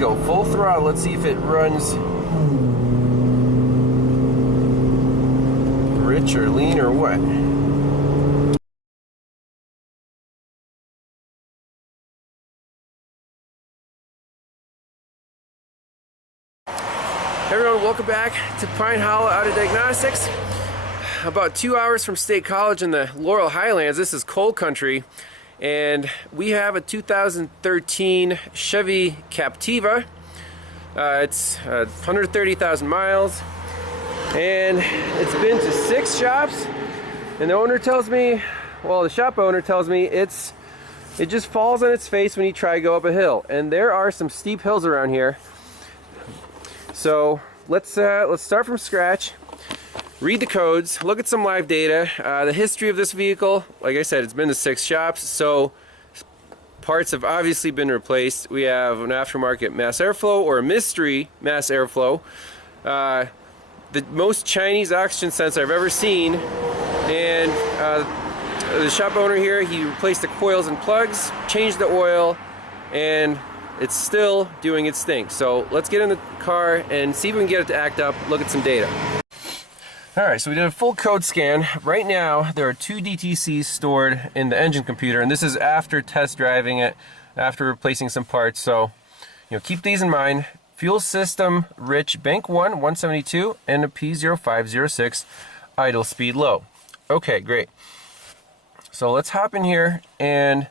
go, full throttle. Let's see if it runs rich or lean or what. Hey everyone, welcome back to Pine Hollow Auto Diagnostics. About 2 hours from State College in the Laurel Highlands. This is coal country, and we have a 2013 Chevy Captiva. It's 130,000 miles, and it's been to 6 shops. And the owner tells me, well, the shop owner tells me it just falls on its face when you try to go up a hill. And there are some steep hills around here. So let's start from scratch, read the codes, look at some live data, the history of this vehicle. Like I said, it's been to 6 shops, so parts have obviously been replaced. We have an aftermarket mass airflow, or a mystery mass airflow, the most Chinese oxygen sensor I've ever seen, and the shop owner here, he replaced the coils and plugs, changed the oil, and it's still doing its thing. So let's get in the car and see if we can get it to act up, look at some data. Alright, so we did a full code scan. Right now, there are 2 DTCs stored in the engine computer, and this is after test driving it, after replacing some parts. So, keep these in mind. Fuel system rich, bank 1, 172, and a P0506, idle speed low. Okay, great. So let's hop in here and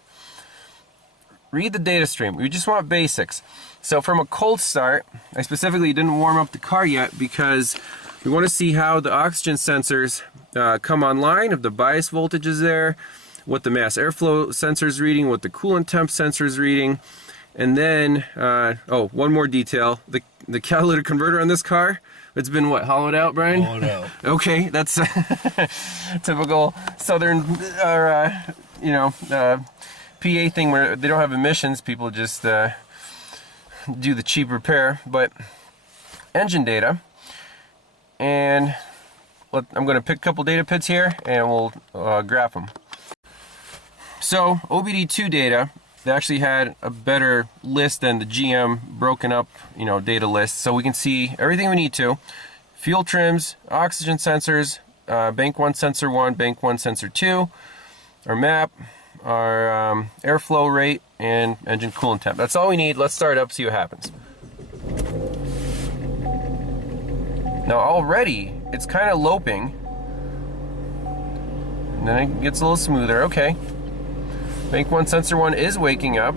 read the data stream. We just want basics. So from a cold start, I specifically didn't warm up the car yet because we want to see how the oxygen sensors come online, if the bias voltage is there, what the mass airflow sensor is reading, what the coolant temp sensor is reading, and then, oh, one more detail. The catalytic converter on this car, it's been what, hollowed out, Brian? Hollowed out. Okay, that's typical southern, PA thing where they don't have emissions, people just do the cheap repair. But engine data, and I'm going to pick a couple data pits here and we'll graph them. So OBD2 data, they actually had a better list than the GM broken up data list, so we can see everything we need to. Fuel trims, oxygen sensors, bank 1 sensor 1, bank 1 sensor 2, our map, our airflow rate, and engine coolant temp. That's all we need. Let's start up, see what happens. Now already it's kind of loping, and then it gets a little smoother. Okay, bank 1 sensor 1 is waking up.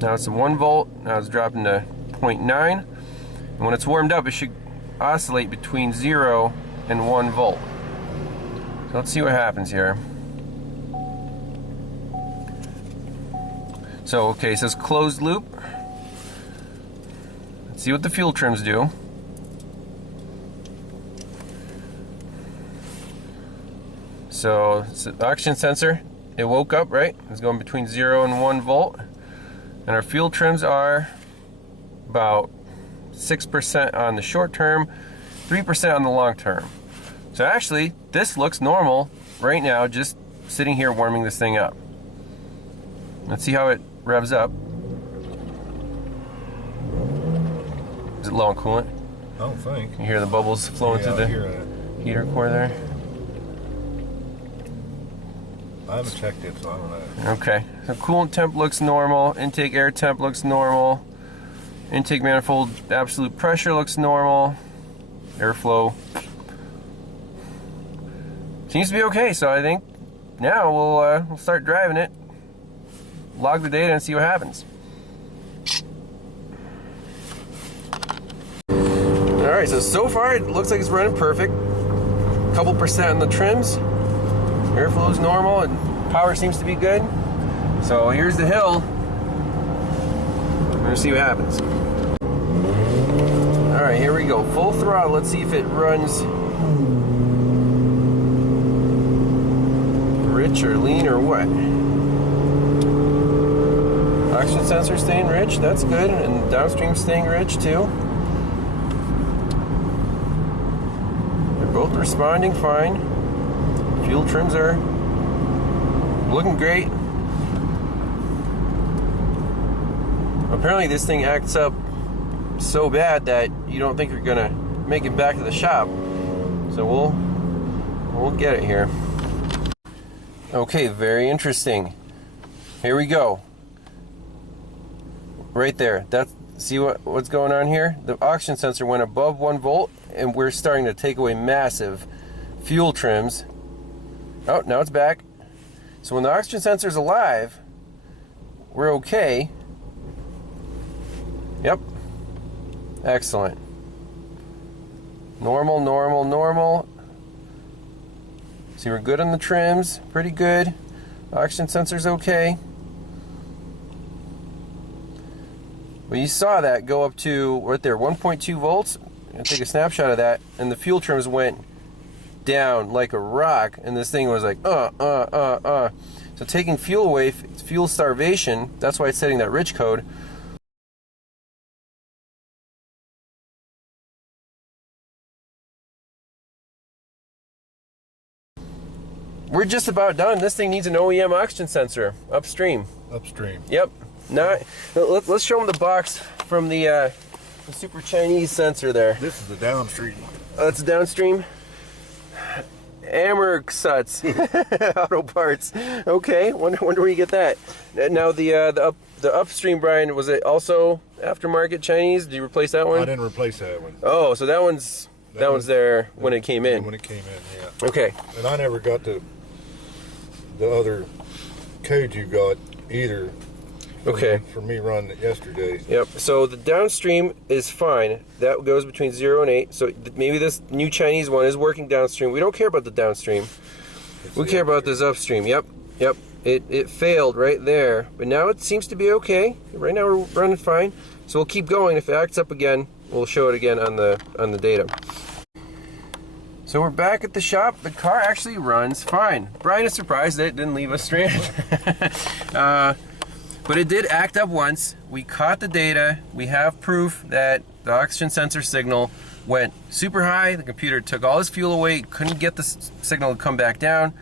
Now it's a 1 volt. Now it's dropping to 0.9, and when it's warmed up it should oscillate between 0 and 1 volt. So let's see what happens here. So, okay, it says closed loop. Let's see what the fuel trims do. So, it's the oxygen sensor. It woke up, right? It's going between 0 and 1 volt. And our fuel trims are about 6% on the short term, 3% on the long term. So actually, this looks normal right now, just sitting here warming this thing up. Let's see how it revs up. Is it low on coolant? I don't think. You hear the bubbles flowing through the heater core there? I haven't checked it, so I don't know. Okay, so coolant temp looks normal, intake air temp looks normal, intake manifold absolute pressure looks normal, airflow seems to be okay. So I think now we'll start driving it, log the data, and see what happens. Alright, so far it looks like it's running perfect. Couple percent on the trims. Airflow is normal and power seems to be good. So here's the hill. We're gonna see what happens. Alright, here we go. Full throttle. Let's see if it runs rich or lean or what. Oxygen sensor staying rich, that's good, and downstream staying rich too. They're both responding fine. Fuel trims are looking great. Apparently this thing acts up so bad that you don't think you're gonna make it back to the shop. So we'll get it here. Okay, very interesting. Here we go. Right there. That's, see what's going on here? The oxygen sensor went above 1 volt, and we're starting to take away massive fuel trims. Oh, now it's back. So when the oxygen sensor is alive, we're okay. Yep. Excellent. Normal, normal, normal. See, we're good on the trims. Pretty good. Oxygen sensor's okay. Well, you saw that go up to, right there, 1.2 volts. I'll take a snapshot of that, and the fuel trims went down like a rock, and this thing was like, So taking fuel away, fuel starvation, that's why it's setting that rich code. We're just about done. This thing needs an OEM oxygen sensor upstream. Upstream. Yep. Now, let's show them the box from the super Chinese sensor there. This is the downstream. Oh, that's downstream. Amersutz Auto Parts. Okay, wonder where you get that. Now the upstream, Brian, was it also aftermarket Chinese? Did you replace that one? I didn't replace that one. Oh, so that one's there when it came in. When it came in, yeah. Okay. And I never got the other code you got either. Okay. For me running it yesterday. Yep. So the downstream is fine. That goes between 0 and 8. So maybe this new Chinese one is working downstream. We don't care about the downstream. We care about this upstream. Yep. Yep. It failed right there, but now it seems to be okay. Right now we're running fine. So we'll keep going. If it acts up again, we'll show it again on the data. So we're back at the shop. The car actually runs fine. Brian is surprised that it didn't leave us stranded. But it did act up once. We caught the data. We have proof that the oxygen sensor signal went super high. The computer took all his fuel away, couldn't get the signal to come back down.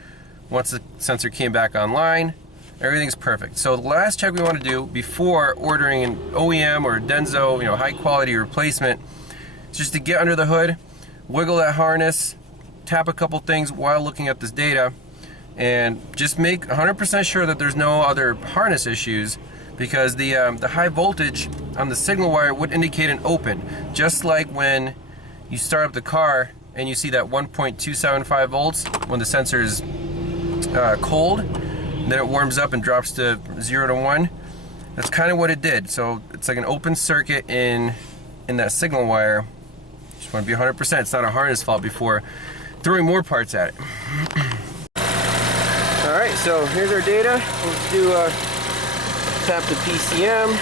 Once the sensor came back online, everything's perfect. So the last check we want to do before ordering an OEM or Denso, high quality replacement, is just to get under the hood, wiggle that harness, tap a couple things while looking at this data, and just make 100% sure that there's no other harness issues, because the high voltage on the signal wire would indicate an open, just like when you start up the car and you see that 1.275 volts when the sensor is cold, then it warms up and drops to 0 to 1. That's kind of what it did. So it's like an open circuit in that signal wire. Just want to be 100%. It's not a harness fault before throwing more parts at it. Alright, so here's our data. Let's do tap the PCM.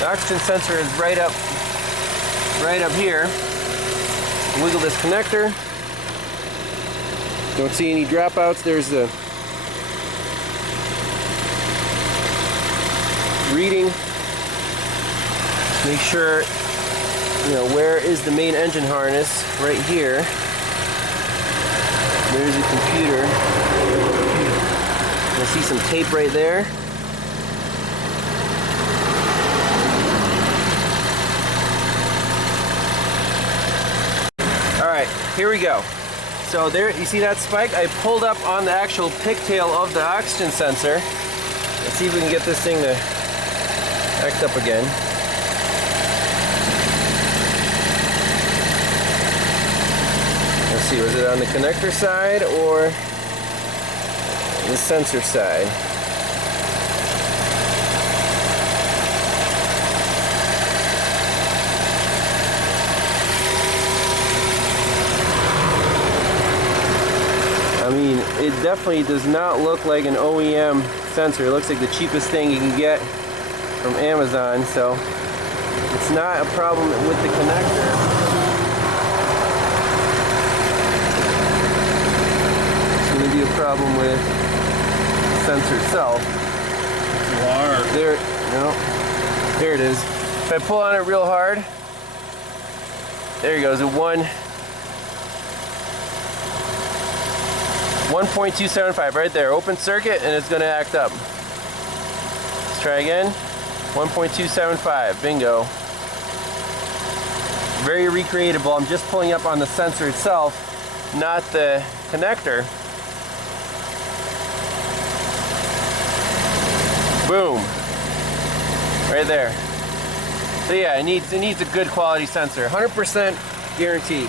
The oxygen sensor is right up here. Wiggle this connector. Don't see any dropouts. There's the reading. Make sure, where is the main engine harness? Right here. There's the computer. I see some tape right there. Alright, here we go. So there, you see that spike? I pulled up on the actual pigtail of the oxygen sensor. Let's see if we can get this thing to act up again. Let's see, was it on the connector side or the sensor side? I mean, it definitely does not look like an OEM sensor. It looks like the cheapest thing you can get from Amazon, so it's not a problem with the connector. Be a problem with the sensor itself. There, there it is. If I pull on it real hard, there he goes. A 1.275 right there. Open circuit, and it's going to act up. Let's try again. 1.275, bingo. Very recreatable. I'm just pulling up on the sensor itself, not the connector. Boom. Right there. So yeah, it needs a good quality sensor. 100% guaranteed.